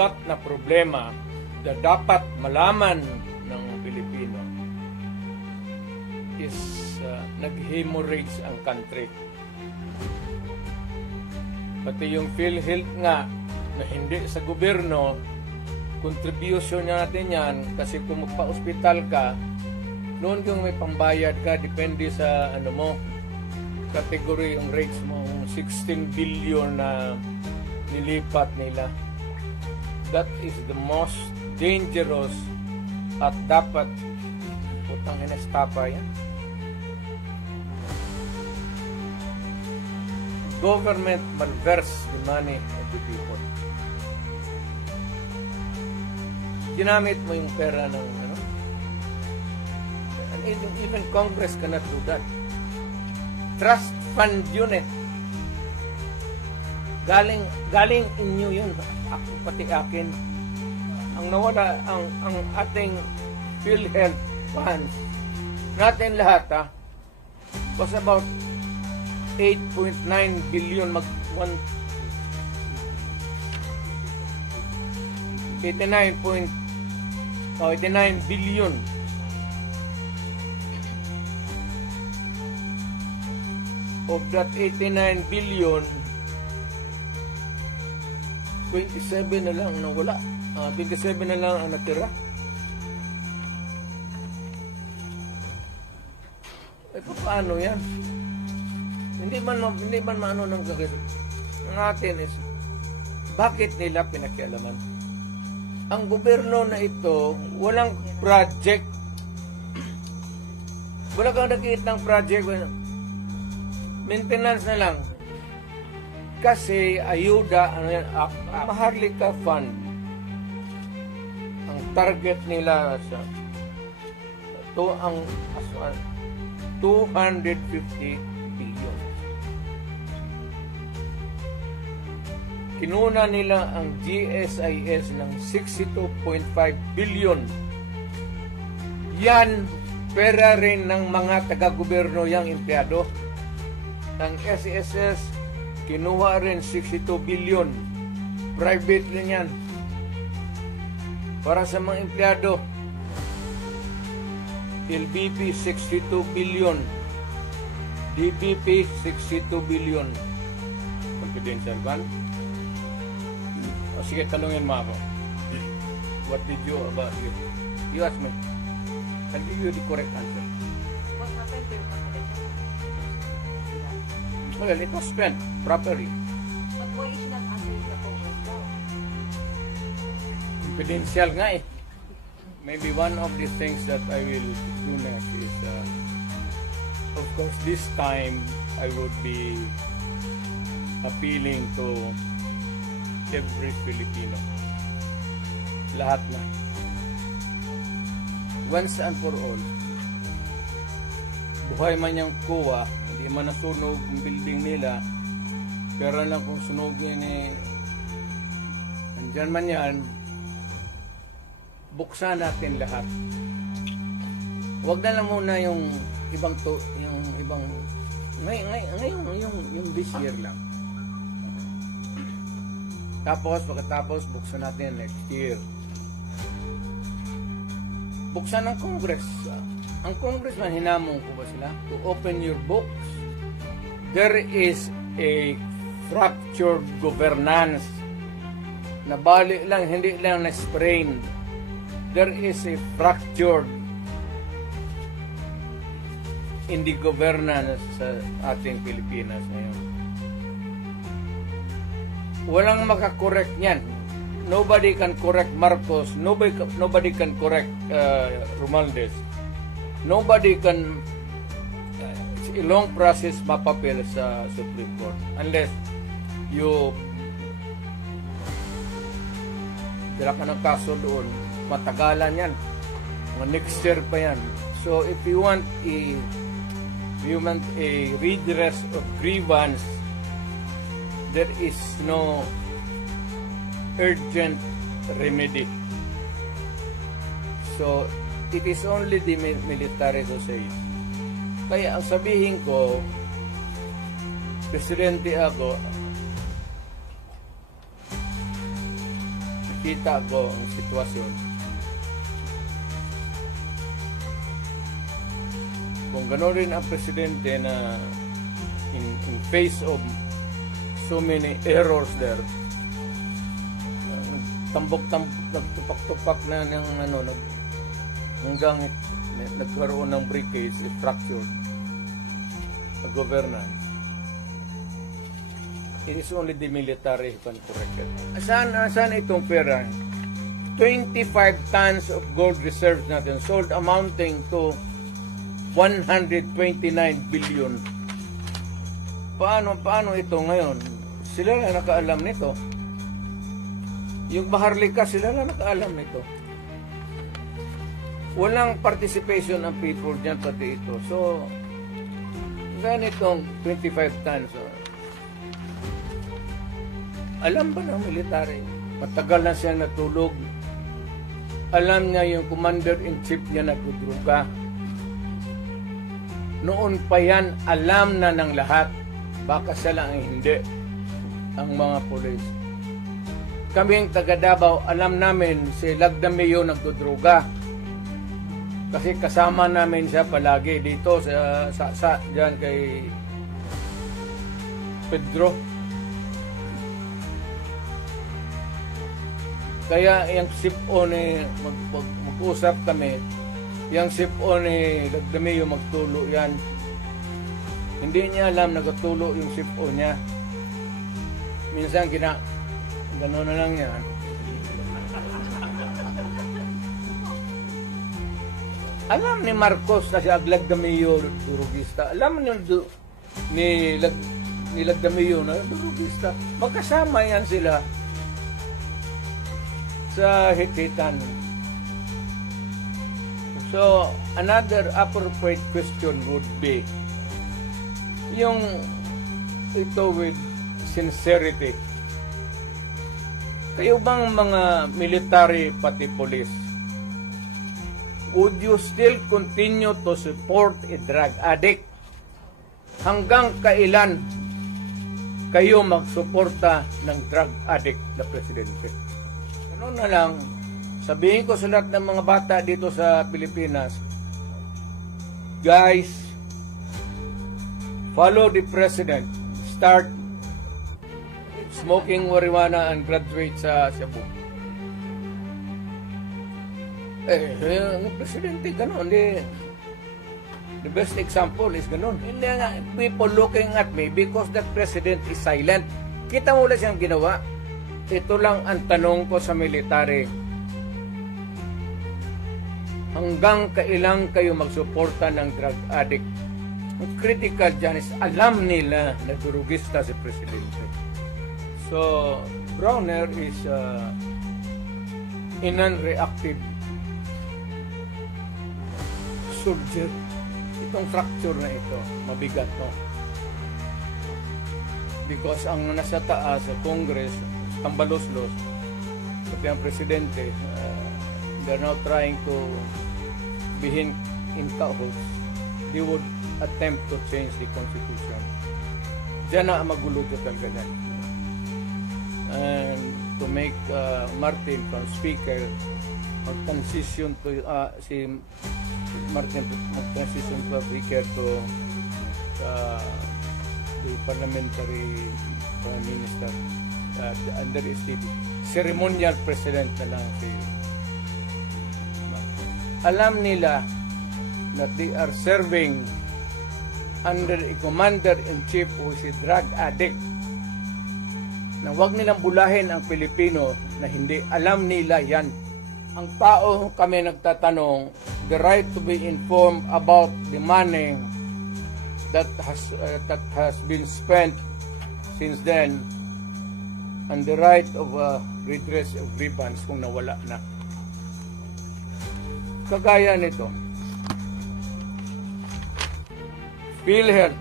mabigat na problema na dapat malaman ng Pilipino is nag-hemorrhage ang country. Pati yung PhilHealth nga na hindi sa gobyerno, contribution natin yan kasi kung magpa-hospital ka, noon kung may pambayad ka, depende sa ano mo, category yung rates mo, 16 billion na nilipat nila. That is the most dangerous at dapat putang inestapa yan. Government malverse the money of the people. Ginamit mo yung pera ng ano? And even Congress cannot do that. Trust fund yun eh. Galing inyo yun. Ako, pati akin. Ang nawala, ang ating PhilHealth funds, natin lahat was about 8.9 billion 89 billion. Of that 89 billion, 27 na lang nawala. 27 na lang ang natira. Paano yan? Hindi man maano ng gagawin. Ang atin is, bakit nila pinakialaman? Ang gobyerno na ito, walang project. Wala kang nakikita ng project. Maintenance na lang. Kasi ayuda, ano yan, Maharlika Fund. Ang target nila sa ito ang 250 billion. Kinuna nila ang GSIS ng 62.5 billion. Yan, pera rin ng mga taga-gobyerno yang empleyado. Ang SSS, kinuha rin 62 billion. Private rin yan. Para sa mga empleyado. LBP, 62 billion. DPP, 62 billion. Confidential ban? O sige, tanungin mo ako. What did you about you? You ask me. I'll give you the correct answer. What happened to your confidential? Well, it was spent properly. But why is she not answering the Congress now? Confidential nga eh. Maybe one of the things that I will do next is, of course, this time I would be appealing to every Filipino. Lahat na. Once and for all. Buhay man yung kuwa, hindi man nasunog ang building nila, pero lang kung sunugin eh, nandyan man yan, buksan natin lahat. Huwag na lang muna yung ibang ngayon yung this year lang. Tapos pagkatapos buksan natin next year. Buksan ng Congress. Ang Congressman, hinamon ko ba sila to open your books? There is a fractured governance. Nabali lang, hindi lang na-sprain. There is a fracture in the governance sa ating Pilipinas ngayon. Walang makakorek niyan. Nobody can correct Marcos. Nobody can correct Romualdez. Nobody can it's a long process mapapil sa Supreme Court unless you dala ka ng kaso doon. Matagalan yan. Next year pa yan. So if you want a redress of grievance, there is no urgent remedy. So it is only the military to say. Kaya ang sabihin ko, presidente ako, nakikita ko ang sitwasyon. Kung gano'n rin ang presidente na in face of so many errors there, nagtupak-tupak na ng hanggang nagkaroon ng breakage, fractured governance. It is only the military who can correct it. Saan itong pera? 25 tons of gold reserves natin sold amounting to 129 billion. Paano ito ngayon? Sila lang nakaalam nito. Yung Maharlika, sila lang nakaalam nito. Walang participation ng people dyan pati ito. So, ganitong 25 tons. Alam ba ng military? Matagal na siya natulog. Alam niya yung commander-in-chief niya nagdudruga. Noon pa yan, alam na ng lahat. Baka siya lang ang hindi. Ang mga polis. Kaming taga Davao, alam namin si Lagdameo nagdudruga. Kasi kasama namin siya palagi dito sa dyan kay Pedro. Kaya yung SIPO ni mag-usap kami, yung SIPO ni Lagdameo magtulo yan. Hindi niya alam nagtulo yung SIPO niya. Minsan gano'n na lang yan. Alam ni Marcos na si Lagdameo durugista. Alam ni Lagdameo na durugista. Magkasama yan sila sa hititan. So, another appropriate question would be yung ito with sincerity. Kayo bang mga military pati police, would you still continue to support a drug addict? Hanggang kailan kayo magsuporta ng drug addict na presidente? Ano na lang, sabihin ko sa lahat ng mga bata dito sa Pilipinas, guys, follow the president. Start smoking marijuana and graduate sa Cebu. Ang presidente ganon. The best example is ganon. Hindi nga, people looking at me because the president is silent. Kita mo lang siyang ginawa. Ito lang ang tanong ko sa military. Hanggang kailan kayo magsuporta ng drug addict? Ang critical dyan is alam nila na durugista si presidente. So, Browner is a non-reactive soldier. Itong fracture na ito, mabigat, no? Because ang nasa taas sa Congress, ang baloslos, pati ang presidente, they're now trying to be in cahoots. They would attempt to change the constitution. Diyan na magulo talaga yan. And to make Martin from speaker mag-transition to si Martin mag-transition to speaker to the parliamentary prime minister. Under is the ceremonial president na lang si Martin. Alam nila that they are serving under a commander-in-chief who is a drug addict, na huwag nilang bulahin ang Pilipino na hindi alam nila yan. Ang tao kami nagtatanong, the right to be informed about the money that has been spent since then, and the right of redress of grievance kung nawala na. Kagaya nito, PhilHealth,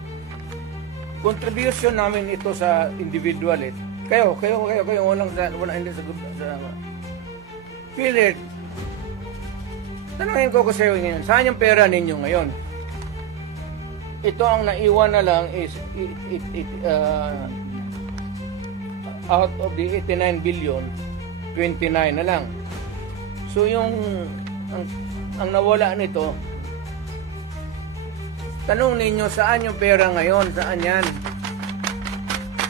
contribution namin ito sa individual. Kayo, walang hindi sa PhilHealth. Tanungin ko sa iyo ngayon, saan yung pera ninyo ngayon? Ito ang naiwan na lang is out of the 89 billion, 29 na lang. So yung ang nawala nito, tanong ninyo saan yung pera ngayon? Saan yan?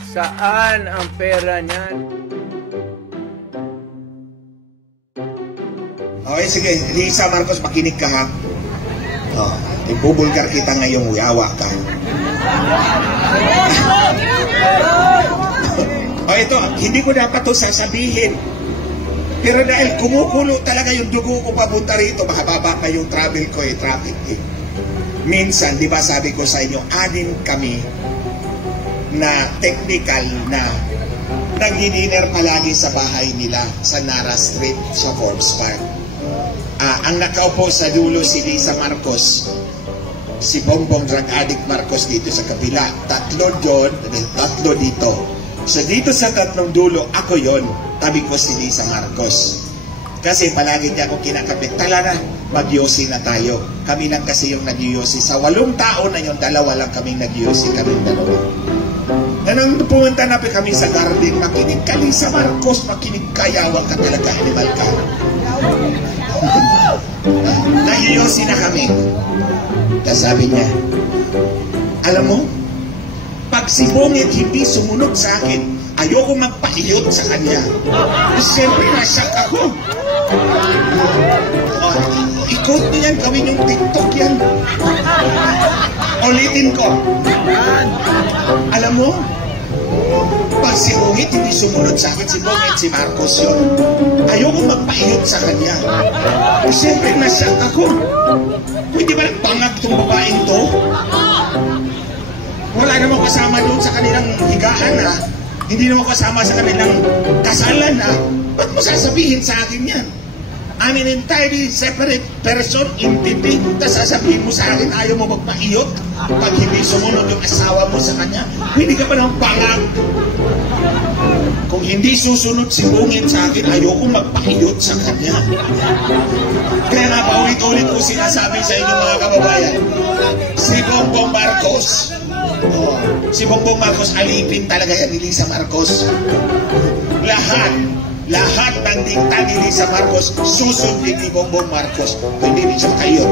Saan ang pera niyan? Okay, sige. Lisa Marcos, makinig ka ha. Oh, ibubulgar kita ngayong uyawa ka. O ito, hindi ko dapat to sasabihin. Pero dahil kumukulo talaga yung dugo ko papunta rito, makababa na yung travel ko traffic Minsan, di ba sabi ko sa inyo, anin kami na technical na nag-dinner palagi sa bahay nila sa Nara Street, sa Forbes Park. Ang nakaupo sa dulo si Lisa Marcos, si Bongbong Drug Addict Marcos dito sa kabila. Tatlo doon, tatlo dito. So dito sa tatlong dulo, ako yon. Tabi ko si Lisa Marcos. Kasi palagi niya akong kinakabit. Tala na, mag-yosi na tayo. Kami lang kasi yung nag-yosi. Sa 8 taon na yung 2 lang kaming nag-yosi, kaming 2. Nang pumunta na kami sa garden, makinig ka, Lisa Marcos, makinig ka, yawang ka talaga, animal ka. Nag-yosi na kami. Tapos sabi niya, alam mo, pag si Bongit hindi sumunod sa akin, ayoko magpaiyot sa kanya. Siyempre, nasyak ako. Ikot niyan, gawin yung TikTok yan. Ulitin ko. Alam mo, pag si Bongit hindi sumunod sa akin, si Bongit, si Marcos yun, ayoko magpaiyot sa kanya. Siyempre, nasyak ako. Hindi ba nagpangag itong babaeng to? Wala namang kasama doon sa kanilang higaan na. Hindi naman kasama sa kanilang kasalan na. Ba't mo sasabihin sa akin yan? I'm an entirely separate person, intindi. Tapos sasabihin mo sa akin, ayaw mo magpaiyot pag hindi sumunod yung asawa mo sa kanya. Hindi ka pa ng pangag. Kung hindi susunod si Bongit sa akin, ayoko magpaiyot sa kanya. Kaya nga paulit-ulit ko sinasabi sa inyo mga kababayan, si Bongbong Marcos, si Bongbong Marcos, alipin talaga yan ni Lisa Marcos. Lahat ng dikta ni Lisa Marcos, susundin ni Bongbong Marcos. Hindi rin siya kayo.